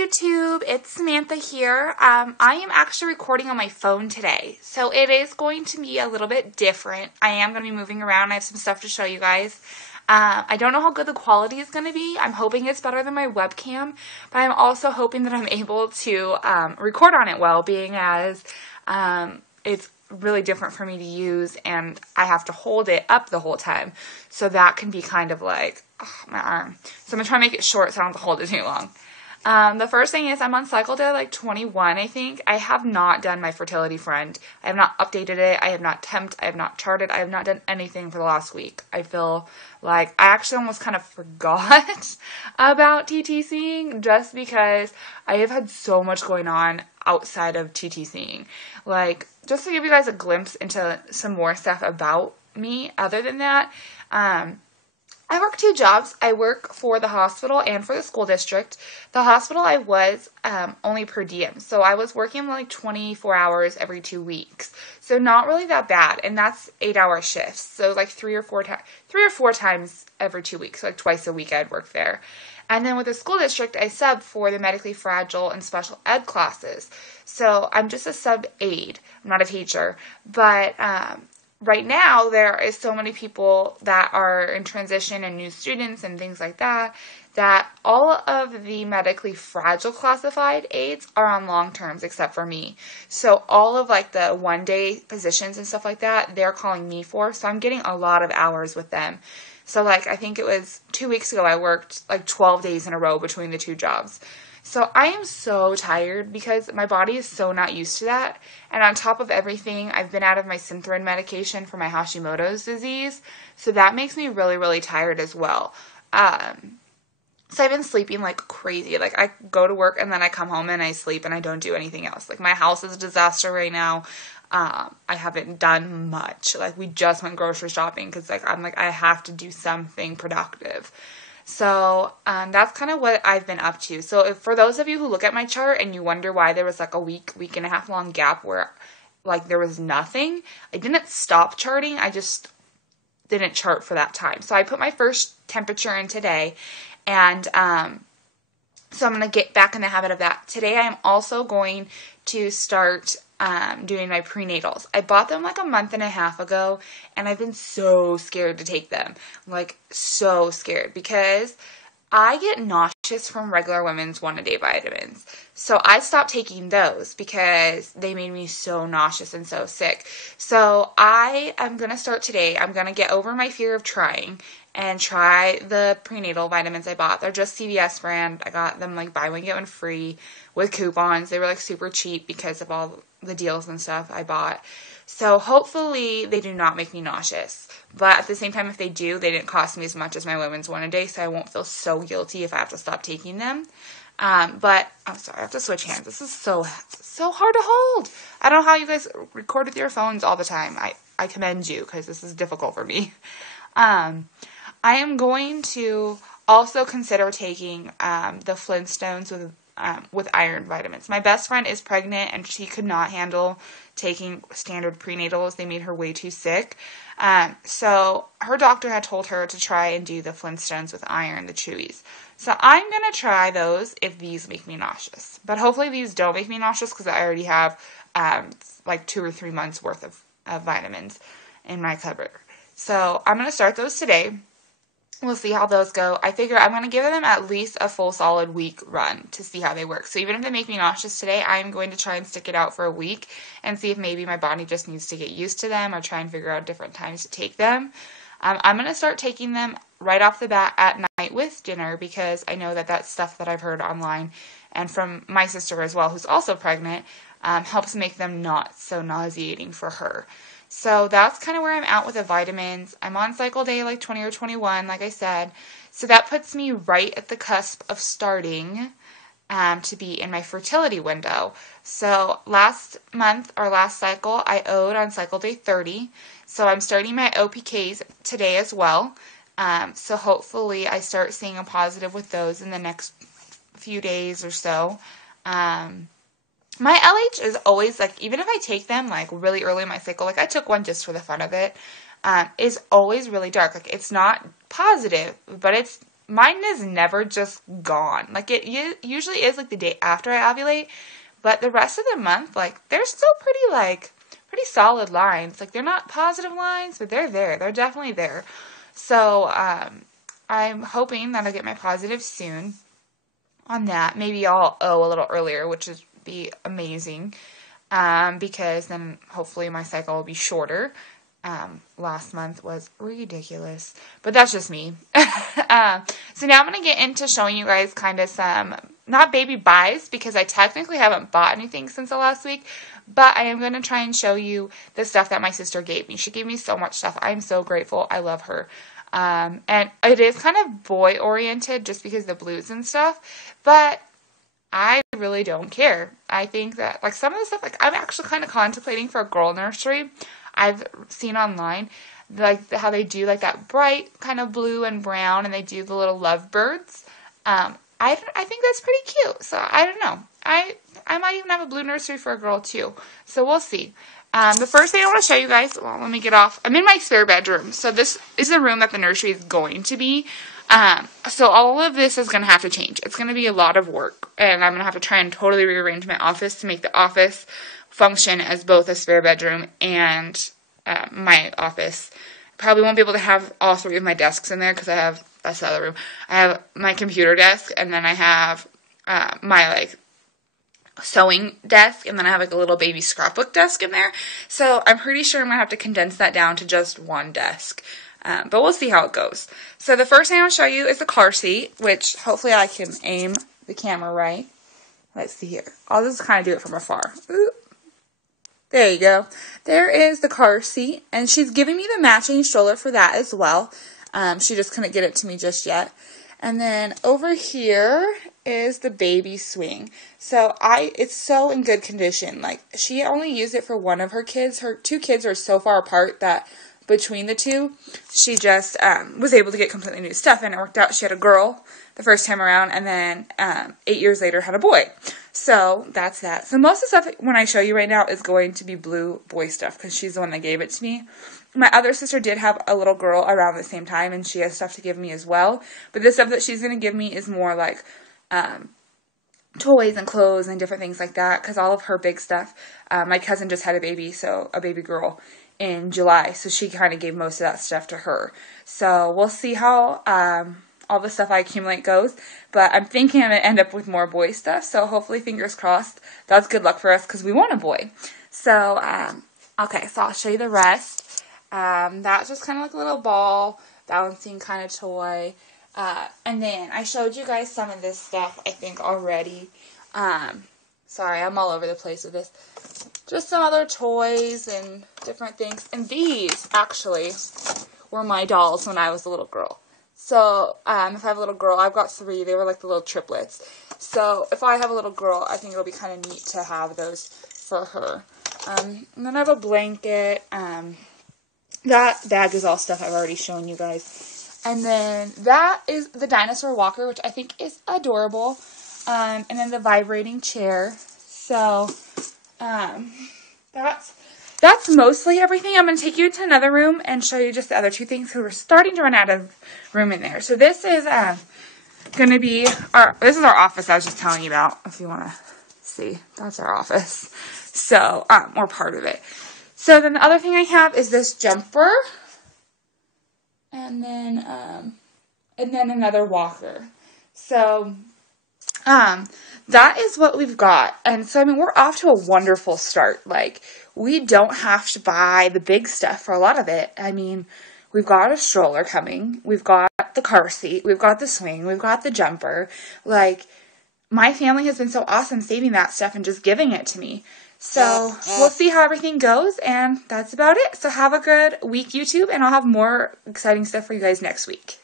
YouTube, it's Samantha here. I am actually recording on my phone today, so it is going to be a little bit different. I am going to be moving around. I have some stuff to show you guys. I don't know how good the quality is going to be. I'm hoping it's better than my webcam, but I'm also hoping that I'm able to record on it well, being as it's really different for me to use, and I have to hold it up the whole time, so that can be kind of like, my arm. So I'm going to try to make it short so I don't have to hold it too long. The first thing is I'm on cycle day like 21, I think. I have not done my fertility friend. I have not updated it. I have not temped. I have not charted. I have not done anything for the last week. I feel like I actually almost kind of forgot about TTCing just because I have had so much going on outside of TTCing. Like, just to give you guys a glimpse into some more stuff about me other than that, I work 2 jobs. I work for the hospital and for the school district. The hospital I was only per diem. So I was working like 24 hours every 2 weeks. So not really that bad. And that's 8-hour shifts. So like 3 or 4 times every 2 weeks. So like twice a week I'd work there. And then with the school district, I sub for the medically fragile and special ed classes. So I'm just a sub aide. I'm not a teacher. But right now, there is so many people that are in transition and new students and things like that, that all of the medically fragile classified aides are on long terms except for me. So all of like the 1-day positions and stuff like that, they're calling me for. So I'm getting a lot of hours with them. So like, I think it was 2 weeks ago, I worked like 12 days in a row between the 2 jobs. So I am so tired because my body is so not used to that. And on top of everything, I've been out of my Synthrin medication for my Hashimoto's disease. So that makes me really, really tired as well. So I've been sleeping like crazy. Like I go to work and then I come home and I sleep and I don't do anything else. Like my house is a disaster right now. I haven't done much. Like we just went grocery shopping because like I'm like I have to do something productive. So that's kind of what I've been up to. So for those of you who look at my chart and you wonder why there was like a week and a half long gap where like there was nothing, I didn't stop charting. I just didn't chart for that time. So I put my first temperature in today, and so I'm going to get back in the habit of that. Today I am also going to start doing my prenatals. I bought them like a month and a half ago, and I've been so scared to take them. Like, so scared, because I get nauseous from regular women's 1-a-day vitamins. So I stopped taking those because they made me so nauseous and so sick. So I am going to start today. I'm going to get over my fear of trying and try the prenatal vitamins I bought. They're just CVS brand. I got them like buy one, get one free with coupons. They were like super cheap because of all the deals and stuff I bought. So hopefully they do not make me nauseous. But at the same time, if they do, they didn't cost me as much as my women's 1-a-day, so I won't feel so guilty if I have to stop taking them. But I'm sorry, I have to switch hands. This is so hard to hold. I don't know how you guys record with your phones all the time. I commend you because this is difficult for me. I am going to also consider taking the Flintstones with iron vitamins. My best friend is pregnant and she could not handle taking standard prenatals. They made her way too sick. So her doctor had told her to try and do the Flintstones with iron, the chewies. So I'm going to try those if these make me nauseous. But hopefully these don't make me nauseous because I already have like 2 or 3 months worth of vitamins in my cupboard. So I'm going to start those today. We'll see how those go. I figure I'm going to give them at least a full solid week run to see how they work. So even if they make me nauseous today, I'm going to try and stick it out for a week and see if maybe my body just needs to get used to them or try and figure out different times to take them. I'm going to start taking them right off the bat at night with dinner because I know that that's stuff that I've heard online and from my sister as well, who's also pregnant, helps make them not so nauseating for her. So that's kind of where I'm at with the vitamins. I'm on cycle day like 20 or 21, like I said. So that puts me right at the cusp of starting to be in my fertility window. So last month or last cycle, I owed on cycle day 30. So I'm starting my OPKs today as well. So hopefully I start seeing a positive with those in the next few days or so. My LH is always, like, even if I take them, like, really early in my cycle, like, I took one just for the fun of it, is always really dark. Like, it's not positive, but it's mine is never just gone. Like, it usually is, like, the day after I ovulate, but the rest of the month, like, they're still pretty solid lines. Like, they're not positive lines, but they're there. They're definitely there. So, I'm hoping that I'll get my positive soon on that. Maybe I'll a little earlier, which would be amazing, because then hopefully my cycle will be shorter. Last month was ridiculous, but that's just me. So now I'm going to get into showing you guys kind of some, not baby buys, because I technically haven't bought anything since the last week, but I am going to try and show you the stuff that my sister gave me. She gave me so much stuff. I'm so grateful. I love her. And it is kind of boy oriented just because of the blues and stuff, but I really don't care. I think that, like, some of the stuff, like, I'm actually kind of contemplating for a girl nursery. I've seen online, like, how they do, like, that bright kind of blue and brown, and they do the little lovebirds. I think that's pretty cute, so I don't know. I might even have a blue nursery for a girl, too, so we'll see. The first thing I want to show you guys, well, let me get off. I'm in my spare bedroom, so this is the room that the nursery is going to be. So all of this is going to have to change. It's going to be a lot of work, and I'm going to have to try and totally rearrange my office to make the office function as both a spare bedroom and my office. Probably won't be able to have all three of my desks in there because that's the other room. I have my computer desk, and then I have my, like, sewing desk, and then I have, like, a little baby scrapbook desk in there. So I'm pretty sure I'm going to have to condense that down to just one desk. But we'll see how it goes. So the first thing I want to show you is the car seat, which hopefully I can aim the camera right. Let's see here. I'll just kind of do it from afar. Ooh. There you go. There is the car seat, and she's giving me the matching stroller for that as well. She just couldn't get it to me just yet. And then over here is the baby swing. So it's so in good condition. Like, she only used it for one of her kids. Her two kids are so far apart that between the two, she just was able to get completely new stuff, and it worked out. She had a girl the first time around, and then 8 years later had a boy. So that's that. So most of the stuff when I show you right now is going to be blue boy stuff, because she's the one that gave it to me. My other sister did have a little girl around the same time, and she has stuff to give me as well. But the stuff that she's going to give me is more like toys and clothes and different things like that, because all of her big stuff, my cousin just had a baby, so a baby girl, in July, so she kind of gave most of that stuff to her. So we'll see how all the stuff I accumulate goes, but I'm thinking I'm going to end up with more boy stuff, so hopefully, fingers crossed, that's good luck for us, because we want a boy. So, okay, so I'll show you the rest. That's just kind of like a little ball balancing kind of toy, and then I showed you guys some of this stuff, I think, already. Sorry, I'm all over the place with this. Just some other toys and different things. And these, actually, were my dolls when I was a little girl. So, if I have a little girl, I've got 3. They were like the little triplets. So, if I have a little girl, I think it'll be kind of neat to have those for her. And then I have a blanket. That bag is all stuff I've already shown you guys. And then that is the dinosaur walker, which I think is adorable. And then the vibrating chair. So, that's mostly everything. I'm going to take you to another room and show you just the other 2 things, because we're starting to run out of room in there. So this is going to be this is our office I was just telling you about, if you want to see. That's our office. So, or part of it. So then the other thing I have is this jumper, and then another walker. So, that is what we've got. And so, I mean, we're off to a wonderful start. Like, we don't have to buy the big stuff for a lot of it. I mean, we've got a stroller coming. We've got the car seat. We've got the swing. We've got the jumper. Like, my family has been so awesome saving that stuff and just giving it to me. So, we'll see how everything goes, and that's about it. So, have a good week, YouTube, and I'll have more exciting stuff for you guys next week.